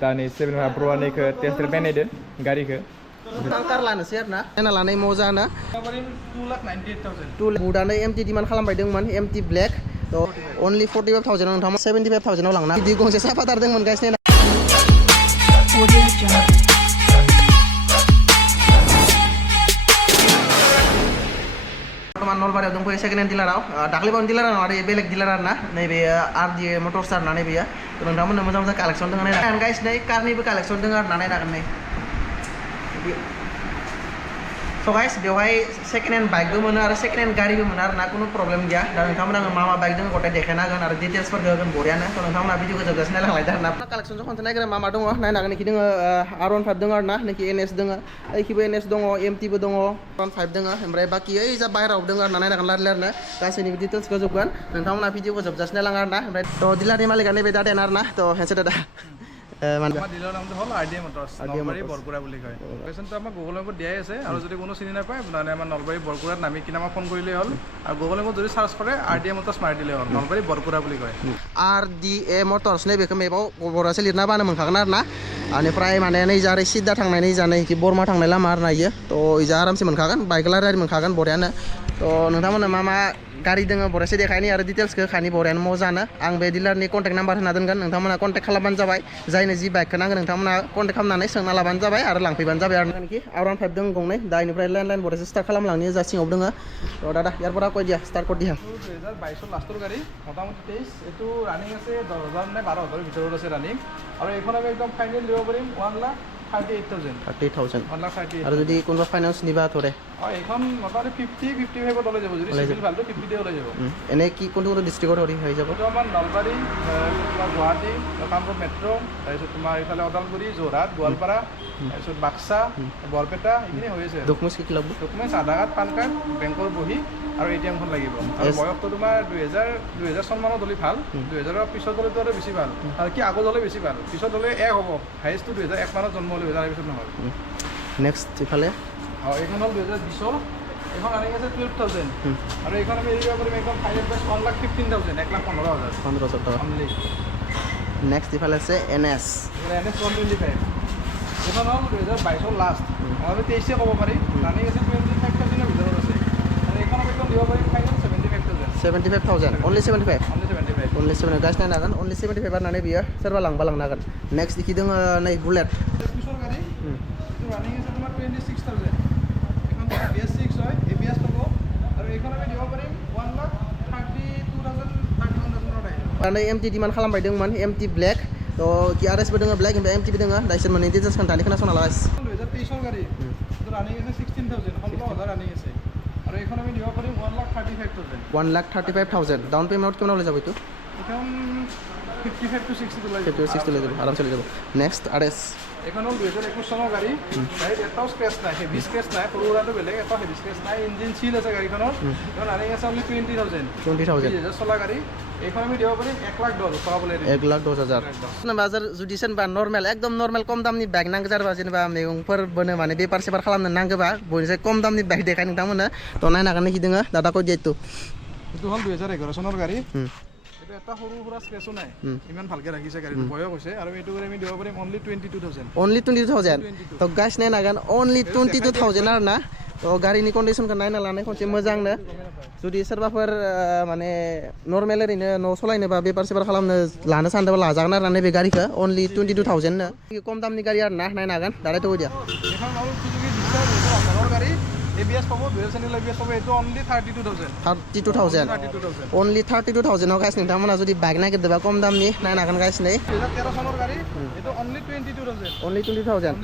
दानि 7 Pro-निखौ test drive बानायदो गारिखौ car लानोसै आरो ना नायना लानाय मजा ना 2,98,000 बुदानो एमटि डिमान्ड खालामबाय दंमोन एमटि ब्लेक थ' अनलि 45,000 नोंथांमोन 75,000 लांना बिदि गंसे साफातार दंमोन गाइस नायना नलबारियाव दंफैयो सेकेन्ड हेन्ड डिलाराव दाख्लैबावनो डिलार नङा आरो बेलेग डिलार आरो ना नैबे आरडि मटर्स आरो ना नैबेयो नोंथांमोननो मोजां मोजां कालेक्सन दङ नायना गाइस नै कारनिबो कालेक्सन दङ आरो ना नायनो हागोन नै स' गाइस बेवहाय सेकेन्ड हेन्ड बाइकबो मोनो आरो सेकेन्ड हेन्ड गारिबो मोनो आरो ना कुनु प्रब्लेम गैया दा नोंथांमोन आङो मा बाइक दङ गथाय देखायना होगोन आरो डिटेल्सफोरखौ होगोन बरियानो थ' नोंथांमोना भिडिअखौ जोबजासिम नायलांलायदो आरो ना कालेक्सनजों खनसे नायग्रा मा दङ नायनो हागोन नोखि दोङो R15 दङ आरो ना नोखि NS दङ ओइखिबो NS दङ MTबो दङ R15 दङ ओमफ्राय बाखि ओइ जा बाहेराव दङ आरो ना नायनो हागोन लारैनो गासैनिबो डिटेल्सखौ जोबगोन नोंथांमोना भिडिअखौ जोबजासिम नायलाङो आरो ना ओमफ्राय थ' डिलारनि मालिका नैबे दादायानो आरो ना थ' हेनसे दादा ডিলাৰ নামটো হ'ল RDA Motors নলবাৰী বৰকুৰা বুলি কয় লোকেশ্যনটো আমাৰ গুগল মেপত দিয়াই আছে আৰু যদি কোনো চিনি নাপায় মানে আমাৰ নলবাৰী বৰকুৰাত নামি কিনে আমাক ফোন কৰিলেই হ'ল আৰু গুগল মেপত যদি চাৰ্চ কৰে RDA Motors মাৰি দিলেই হ'ল নলবাৰী বৰকুৰা বুলি কয় RDA Motors नैबेखौ मेपाव बर'सो लिरना बानो मोनखागोन आरो ना बेनिफ्राय माने नै जा ओरै सिदा थांनाय नै जा नै बरमा थांनाय लामा आरो ना इयो थ' इजा आरामसे मोनखागोन बाइक लारि मोनखागोन बरियानो थ' नोंथांमोननो मा गारि दङ बरियासो देखायनि आरो डिटेल्सखौ खानि बरियानो मजानो आं बे डिलारनि कन्टेक्ट नाम्बार होना दोनगोन नोंथांमोना कन्टेक्ट खालामबानो जाबाय जायनो जि बाइकखौ नांगौ नोंथांमोना कन्टेक्ट खालामनानै सोंना लाबानो जाबाय आरो लांफैबानो जाबाय आरो नाखि R15 दङ गंनै दा इनिफ्राय लाइन बरियासो स्टार्ट खालामलांनि जा सिङाव दङ थ' दादा ইয়াৰ পৰা কৈ দিয়া স্টাৰ্ট কৰি দিয়া 2022 লাষ্টৰ গাড়ী মোটামুটি 23 এইটো ৰানিং আছে 10,000 নে 12,000 ভিতৰত আছে ৰানিং আৰু এইখন আমি একদম ফাইনেল দিব পাৰিম 1,38,000 আৰু যদি কোনোবা ফাইনেন্স নিবা থৰে এইখন মোটামুটি 50-55 ওলাই যাব যদি সিভিল ভালটো 50 ওলাই যাব এনে কি কোনটো ডিস্ট্ৰিক্টত হৈ যাব তো আমাৰ নলবাৰী তোমাৰ গুৱাহাটী কামৰূপ মেট্ৰ' তাৰপিছত তোমাৰ ইফালে ওদালগুৰি যোৰহাট গোৱালপাৰা তাৰপিছত বাক্সা বৰপেটা এইখিনি হৈ আছে ডকুমেণ্টছ কি লাগিব ডকুমেণ্টছ আধাৰ কাৰ্ড পান কাৰ্ড বেংকৰ বহি আৰু ATM খন লাগিব আৰু বয়সটো তোমাৰ 2000 চন মানত হ'লে ভাল 2000ৰ পিছত হ'লেতো আৰু বেছি ভাল আৰু কি আগত হ'লে বেছি ভাল পিছত হ'লে এক হ'ব হাইয়েষ্টটো 2001 মানত জন্ম হ'লে 2000 পিছত নহয় নেক্সট ইফালে এইখন হ'ল 2020ৰ এইখন আনি আছে 12,000 আৰু এইখন আমি এৰিব পাৰিম একদম ফাইনেল প্ৰাইচ 1,15,000 1,15,000 টকা অনলি নেক্সট ইফালে আছে NS 125 এইখন হ'ল 2022ৰ লাষ্ট আমি 23 ক'ব পাৰি ৰানিং আছে 25,000ৰ ভিতৰত আছে আৰু এইখন আমি একদম দিব পাৰিম ফাইনেল 75,000 only 75 only 75 गाइस नायनो हागोन only 75 आरनानै बियो सोरबा लांबा लांनो हागोन नेक्स्ट इखि दङ नै बुलेट পিছৰ গাড়ী এইটো ৰানিং আছে তোমাৰ 26,000 এখন ABS 6 হয় ABS পাব আৰু এইখন আমি দিব পাৰিম 1,32,000 आरो MT डिमान्ड खालामबाय दंमोन MT ब्लेक थ' कि RS बो दङ ब्लेक ओमफ्राय MT बो दङ दाइसोर मोननै डिटेल्स खोन्थानि खोनासंना ला गाइस 2023ৰ গাড়ী এইটো ৰানিং আছে 16,000 16,000 ৰানিং আছে আৰু এইখন আমি দিব পাৰিম 1,35,000 1,35,000 ডাউন পেমেণ্ট কিমান ওলাই যাব এইটো এখন 55 to 60 ওলাই 50-60 ওলাই যাব আৰামছে ওলাই যাব নেক্সট RS এখন হ'ল 2021 চনৰ গাড়ী গাড়ীত এটাও স্ক্ৰেচ নাই হেভি স্ক্ৰেচ নাই সৰু সুৰাটো বেলেগ এটা হেভি স্ক্ৰেচ নাই ইঞ্জিন চিল আছে গাড়ীখনৰ এখন ৰানিং আছে অনলি 20,000 চলা গাড়ী এইখন আমি দিব পাৰিম 1,10,000 টকা বোলে 1,10,000 बाजार जुदि सोरबा नर्मेल एकदम नर्मेल खम दामनि बाइक नांगौ जायोबा जेनेबा मैगंफोर बोनो माने बेफार सेफार खालामनो नांगौबा बयनिफ्राय खम दामनि बाइक देखाय नोंथांमोननो थ' नायनो हागोन नेखि दोङो दादा কৈ দিয়া এইটো এইটো হ'ল 2011 চনৰ গাড়ী এইটো এটা সৰু সুৰা স্ক্ৰেচো নাই ইমান ভালকে ৰাখিছে গাড়ীটো বয়স হৈছে আৰু এইটো আমি দিব পাৰিম অনলি 22,000 थ' गाइस नायनो हागोन अनलि 22,000 आरो ना थ' गारिनि कन्डिसनखौ नायना लानाय खनसे मोजांनो जुदि सोरबाफोर माने नर्मेल ओरैनो न' सलायनोबा बेफार सेफार खालामनो लानो सानदोंबा लाजागोन आरो ना बे गारिखौ अनलि 22,000 नो खम दामनि गारि आरो ना नायनो हागोन दादाय थ' দিয়া এখন হ'ল সুজুকি ডিক্সাৰ 2018ৰ গাড়ী ABS পাব ডুৱেল চেনেল ABS পাব এইটো অনলি 32,000 অনলি 32,000 গাইছ नोंथांमोना जुदि बाइक नागिरदोंबा खम दामनि नायनो हागोन गाइस नै 2013 চনৰ गाड़ी এইটো অনলি 22,000 only 20,000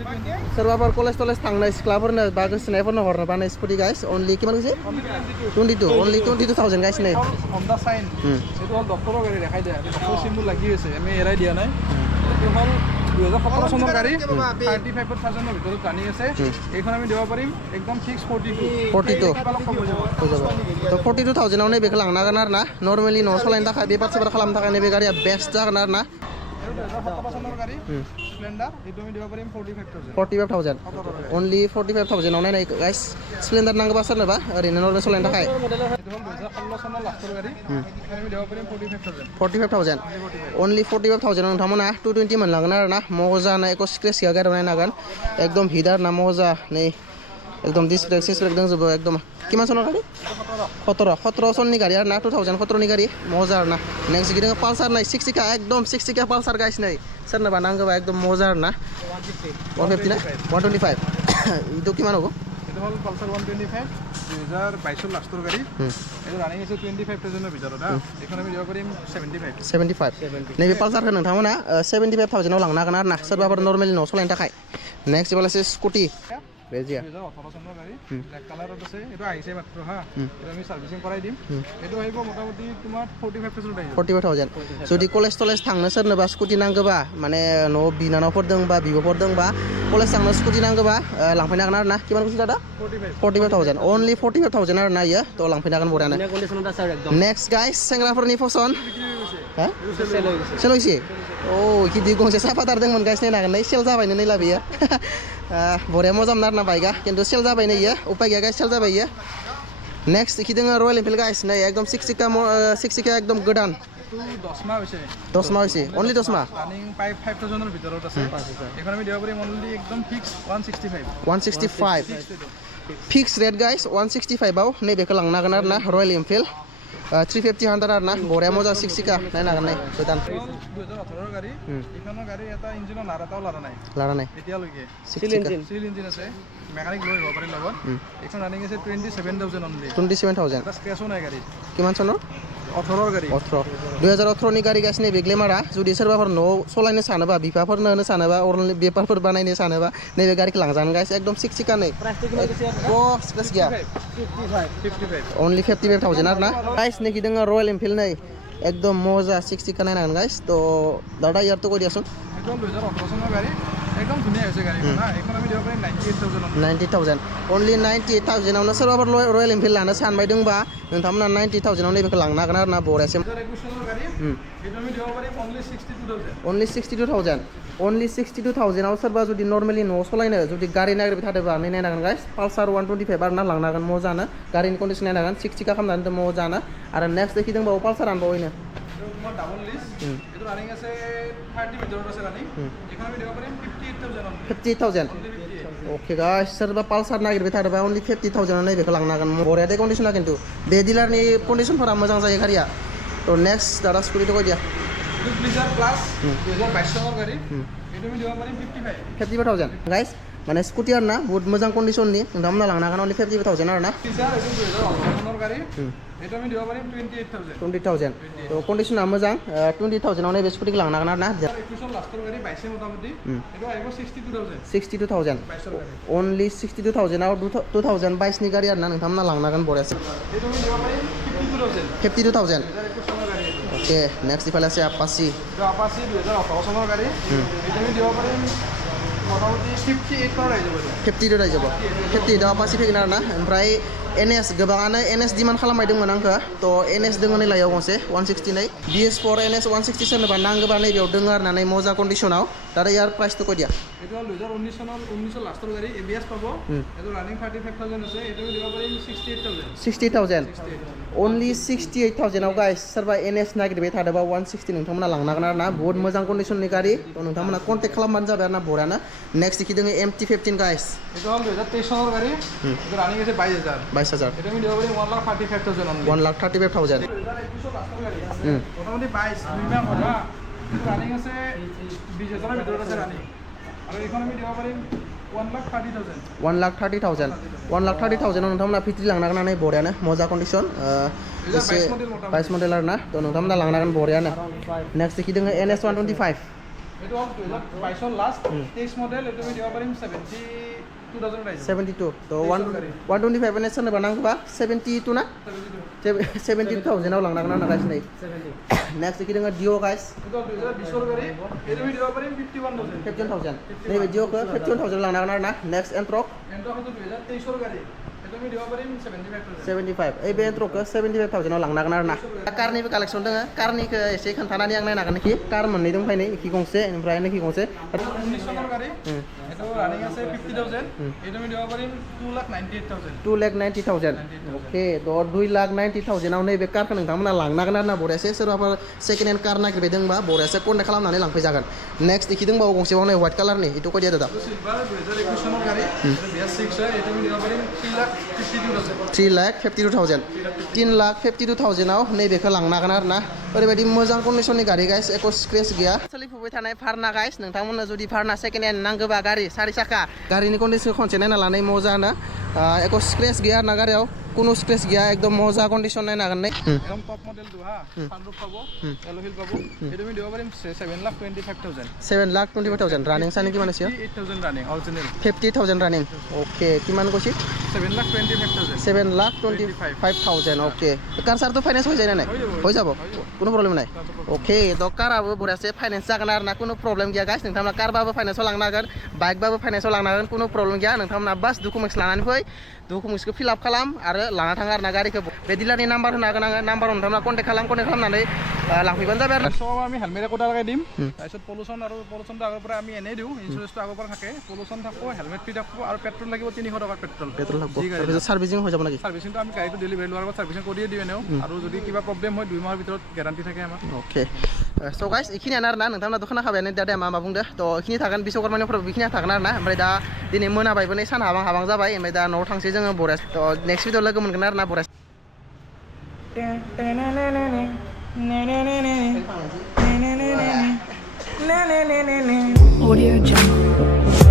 सोरबाफोर कलेज टलेज थांनाय सिख्लाफोरनो बा गोसोनायफोरनो हरनोबा नै स्कुटि गाइस अनलि किमान কৈছে 22 only 22,000 गाइस नै Honda Shine এইটো হ'ল ডক্টৰৰ গাড়ী দেখাই দিয়া ডক্টৰ সিম্বল লাগি আছে আমি এৰাই দিয়া নাই এইটো হ'ল 2017 চনৰ গাড়ী 35,000 ৰ ভিতৰত ৰানিং আছে এইখন আমি দিব পাৰিম একদম ফিক্স 42 তো 42,000 आव नै बेखौ लांनो हागोन आरो ना नर्मेलि न' सलायनो थाखाय बेफार सेफार खालामनो थाखाय नै बे गारिया बेस्ट जागोन आरो ना 2017 চনৰ গাড়ী স্প্লেণ্ডাৰ এইটো আমি দিব পাৰিম 45,000 45,000 অনলি 45,000 নাই গাইছ স্প্লেণ্ডাৰ নাংগবা সোৰनोबा ओरैनो नर्मेल सलायनो थाखाय এইটো হ'ল 2016 চনৰ লাষ্টৰ গাড়ী আমি দিব পাৰিম 45,000 45,000 অনলি 45,000 नोंथांमोना 220 मोनलांगोन आरो ना मजा ना एको स्क्रेच गैया गारि बानायनो हागोन एकदम हिदार ना मजा नै एकदम डिसब्रेक सिसब्रेक दंजोबो एकदम किमान सনৰ गारि 17 सननि गारि आरो ना 2017 नि गारि मजा आरो ना नेक्स्ट गिदिं पालसार नै 60 का एकदम 60 का पालसार गाइस नै सोरनोबा नांगौबा एकदम मजा आरो ना 150 ना 125 इदो किमान হ'ব এইটো হ'ল পালসাৰ 125 2022 লাষ্টৰ গাড়ী এইটো ৰানিং আছে 25,000 ৰ ভিতৰত এখন আমি দিব পাৰিম 75 नैबे पालसारखौ नोंथांमोना 75,000 आव लांनो हागोन आरो ना सोरबाफोर नर्मेलि न' सलायनो थाखाय नेक्स्ट एबालासे स्कुटि रेजिया 2018 চনৰ গাড়ী ব্লেক কালাৰত আছে এইটো আহিছে মাত্ৰ হা এইটো আমি সাৰ্ভিসিং কৰাই দিম এইটো আহিব মোটামুটি তোমাৰ 45,000 আহিব 45,000 যদি कलेज टलेज थांनो सोरनोबा स्कुटि नांगौबा माने न' बिनानावफोर दंबा बिब'फोर दंबा कलेज थांनो स्कुटि नांगौबा लांफैनो हागोन आरो ना किमान कुसि दादा 45,000 अनलि 45,000 आरो ना इयो त लांफैनो हागोन बरियानो नेक्स्ट गाइस सेंग्राफोरनि फसन हा सेल होइसे ओ कि गंसे साफादार दंमोन गाइस नायनो हागोन नै सेल जाबायनो नै लाबोयो बरिया मोजां आरो ना बाइकआ खिन्थु सेल जाबाय नै इयो उपाय गैया गाइस सेल जाबाय इयो नेक्स्ट इखि दोङो रयेल एनफिल्ड गाइस नै एकदम 60 का एकदम गोदान 10 माह হৈছে 10 माह হৈছে অনলি 10 মাহ রানিং 5,000 ৰ ভিতৰত আছে এখন আমি দিব পাৰিম অনলি একদম ফিক্স 165 ফিক্স ৰেট গাইস 165 आव नै बेखौ लांनो हागोन आरो ना रयेल एनफिल्ड 350 हान्ड्रेड आरो ना बरिया मोजां 60 का नायनो हागोन नै गोदान 2018 গাড়ী এখনৰ গাড়ী এটা ইঞ্জিনৰ নাৰাটাও লাৰা নাই এতিয়ালৈকে সিল ইঞ্জিন আছে মেকানিক লৈ হ'ব পাৰে লগত এখন ৰানিং আছে 27,000 অনলি 27,000 এটা স্ক্ৰেচো নাই গাড়ী কিমান চনৰ 18 গাড়ী 2018 नि गारि गासिनो बेग्लेमारा जुदि सोरबाफोर न' सलायनो सानोबा बिफाफोरनो होनो सानोबा अरलि बेपारफोर बानायनो सानोबा नैबे गारिखौ लांजागोन गाइस एकदम 60 का नै ओ स्पेस गैया 55 ओनली 55,000 आरो ना गाइस नै किदों रयेल एनफिल्ड नै एकदम मजा 60 का नायनांगोन गाइस तो दादा यार तो কৈ দিয়াচোন এইটো 2018 চনৰ গাড়ী একদম ধুনীয়া হৈছে গাড়ীখন হা এখন আমি দিব পাৰিম 98,000 ओनली 98,000 आवनो सोरबाफोर रयेल एनफिल्ड लानो सानबाय दंबा नोंथांमोना 90,000 आव नैबेखौ लांनो हागोन आरो ना बरियासे 2021 चনৰ गाড়ী এইটো আমি দিব পাৰিম ओनली 62,000 ओनली 62,000 आव सोरबा जुदि नर्मेलि न' सलायनो जुदि गारि नागिरबाय थादोंबा नै नायनो हागोन गाइस पालसार 125 आरो ना लांनो हागोन मोजांनो गारिनि कन्डिसन नायनो हागोन 60 का खालामनानै मोजांनो आरो नेक्स्ट देखि दंबावो पालसार आनबावैनो ডাবল লিস্ট এইটো রানিং আছে 30 ভিতৰত আছে ৰানিং এখন আমি দিব পাৰিম 58,000 ओके गाइस सोरबा पालसार नागिरबाय थादोंबा ओनली 50,000 नै बेखौ लांनो हागोन बरिया दे कन्डिसना खिन्थु बे डिलारनि कन्डिसनफोरा मोजां जायो गारिया तो नेक्स्ट दादा स्कुटिखौ কৈ দিয়া ব্লিজার প্লাস 2022 চনৰ গাড়ী এইটো আমি দিব পাৰিম 55,000 गाइस माने स्कुटि आरो ना बहुत मोजां कन्डिसननि नोंथांमोना लांनो हागोन ओनलि 55,000 आरो ना ব্লিজার এইটো 2018 চনৰ গাড়ী এইটো আমি দিব পাৰিম 20,000 তো कन्डिसना मोजां 20,000 आव नैबे स्कुटिखौ लांनो हागोन आरो ना 21 লাষ্টৰ গাড়ী 22 মোটামুটি এইটো আহিব 62,000 ओनली 62,000 आव 2022 नि गारि आरो ना नोंथांमोना लांनो हागोन बरियासे এইটো আমি দিব পাৰিম 52,000 2021 চনৰ গাড়ী ओके नेक्स्ट इफाले আছে আপাচি এইটো আপাচি 2018 চনৰ গাড়ী এইটো আমি দিব পাৰিম মোটামুটি 58 পাৰ আহি যাব 52 राय जाबो 50 दा आपासि फैगोन आरो ना ओमफ्राय एनएस गोबाङानो एनएस डिमान्ड खालामबायदोंमोन आंखो तो एनएस दोङो नै लायाव गंसे 160 नै BS4 एनएस 160 सोरनोबा नांगोबा नै बेयाव दोङो आरो ना नै मोजा कन्डिसनाव दादा यार प्राइसটো কৈ দিয়া এইটো 2019 চনৰ 19 লাষ্টৰ গাড়ী ABS পাব এইটো ৰানিং 35,000 আছে এইটো দিব পাৰিম 60,000 ओनली 68,000 आव गाइस सोरबा एनएस नागिरबाय थादोंबा 160 नोंथांमोना लांनो हागोन आरो ना बहुत मोजां कन्डिसननि गारि तो नोंथांमोना कन्टेक्ट खालामबानो जाबाय आरो ना बरियानो नेक्स्ट इखि दोङो MT15 गाइस এইটো হ'ল 2023 চনৰ গাড়ী এইটো ৰানিং আছে 22,000 এইটো আমি দিব পাৰিম 1,35,000 অনলি 1,35,000 মোটামুটি 22 দুই মাহ হয় এইটো ৰানিং আছে 20,000 ৰ ভিতৰত আছে ৰানিং আৰু এইখন আমি দিব পাৰিম 1,30,000 1,30,000 1,30,000 आव नोंथांमोना फिट्रि लांनो हागोन नै बरियानो मोजा कन्डिसन एसे 22 मडेल आरो ना तो नोंथांमोना लांनो हागोन बरियानो नेक्स्ट इखि दोङो NS 125 এইটো হ'ল 2022 लास्ट 23 मडेल এইটো আমি দিব পাৰিম 72,000 ৰাইজ 72 তো 125 NS सोरनोबा नांगौबा 72 ना 70,000 आव लांनो हागोन ना गाइस नै नेक्स्ट इखि दोङो डिओ गाइस এইটো 2020 ৰ গাড়ী এইটো আমি দিব পাৰিম 51,000 नैबे डिओखौ 51,000 लांनो हागोन आरो ना नेक्स्ट एन्ट्रक এন্ড হয়তো 2023 ৰ গাড়ী এইটো এইটো আমি দিব পাৰিম 75,000 75 এই बे ट्रकखौ 75,000 आव लांनो हागोन आरो ना कारनिबो कालेक्सन दङ कारनिखौ एसे खोन्थानानै आं नायनो हागोन नोखि कार मोननै दंफाय नै इखि गंसे ओमफ्राय नोखि गंसे 19 চনৰ গাড়ী এইটো ৰানিং আছে 50,000 এইটো আমি দিব পাৰিম 2,98,000 2,90,000 अके तो 2,90,000 आव नैबे कारखौ नोंथांमोना लांनो हागोन आरो ना बरियासे सोरबाफोर सेकेन्ड हेन्ड कार नागिरबाय दंबा बरियासे कन्टेक्ट खालामनानै लांफैजागोन नेक्स्ट इखि दंबावो गंसेबाव नै व्हाइट कालारनि इटु कय दिया दादा सिलभार 2021 চনৰ গাড়ী এইটো BS6 হয় এইটো আমি দিব পাৰিম 3,52,000 3,52,000 3,52,000 आव नैबेखौ लांनो हागोन आरो ना ओरैबायदि मोजां कन्डिसननि गारि गाइस एको स्क्रेच गैया सोलिफुबाय थानाय भार्ना गाइस नोंथांमोननो जुदि भार्ना सेकेन्ड हेन्ड नांगौबा गारि 4 साखा गारिनि कन्डिसन खनसे नायना लानाय मोजानो एको स्क्रेच गैया आरो ना गारियाव কোনো স্ক্রেচ গিয়া একদম মজা কন্ডিশন নাই না নাই একদম টপ মডেল দু হা সানরুফ পাবো এলোহিল পাবো এটা আমি দিব পাৰিম 7,25,000 7,25,000 রানিং সানি কিমান আছে 58,000 রানিং অরিজিনাল 50,000 রানিং ওকে কিমান কৈছি 7,25,000 7,25,000 ওকে কার সার তো ফাইনান্স হয়ে যায় না হয়ে যাব কোনো প্রবলেম নাই ওকে তো কারাবো বড়াছে ফাইনান্স जागोन आरो ना কোনো प्रॉब्लेम गैया गाइस नोंथांमोना कारबाबो फाइनान्सआव लांनो हागोन बाइकबाबो फाइनान्सआव लांनो हागोन কোনো प्रॉब्लेम गैया नोंथांमोना बास डकुमेन्ट्स लानानै फै डकुमेन्ट्सखौ फिल आप खालाम आरो लाना थाङो आरो ना गारिखौ बे डिलारनि नाम्बार होनो हागोन आङो नाम्बाराव नोंथांमोना कन्टेक्ट खालामनानै लांफैबानो जाबाय आरो সব আমি হেলমেট একোটা লগাই দিম তাৰপিছত পলিউশ্যন আৰু পলিউশ্যনটো আগৰ পৰা আমি এনেই দিওঁ ইঞ্চুৰেঞ্চটো আগৰ পৰা থাকে পলিউশ্যন থাকিব হেলমেট ফ্ৰী থাকিব আৰু পেট্ৰল লাগিব 300 টকাৰ পেট্ৰল লাগব তাৰপিছত সাৰ্ভিসিং হৈ যাব নেকি সাৰ্ভিসিংটো আমি গাড়ীটো ডেলিভাৰী লোৱাৰ আগত সাৰ্ভিসিং কৰিয়ে দিওঁ এনেও আৰু যদি কিবা প্ৰব্লেম হয় 2 মাহৰ ভিতৰত গ্যাৰান্টি থাকে আমাৰ ओके स' गाइस इखिनियानो आरो ना नोंथांमोना दखाना खाबायानो दा मा बुंदो थ' इखिनि थागोन बिश्वकर्मानिफ्राव बेखिनिया थागोन आरो ना ओमफ्राय दा दिनै मोनाबायबो नै सान हाबां जाबाय ओमफ्राय दा न'आव थांसै जोङो बरिया थ' नेक्स्ट भिडिअ लोगो मोनगोन आरो ना बरिया Audio Jungle.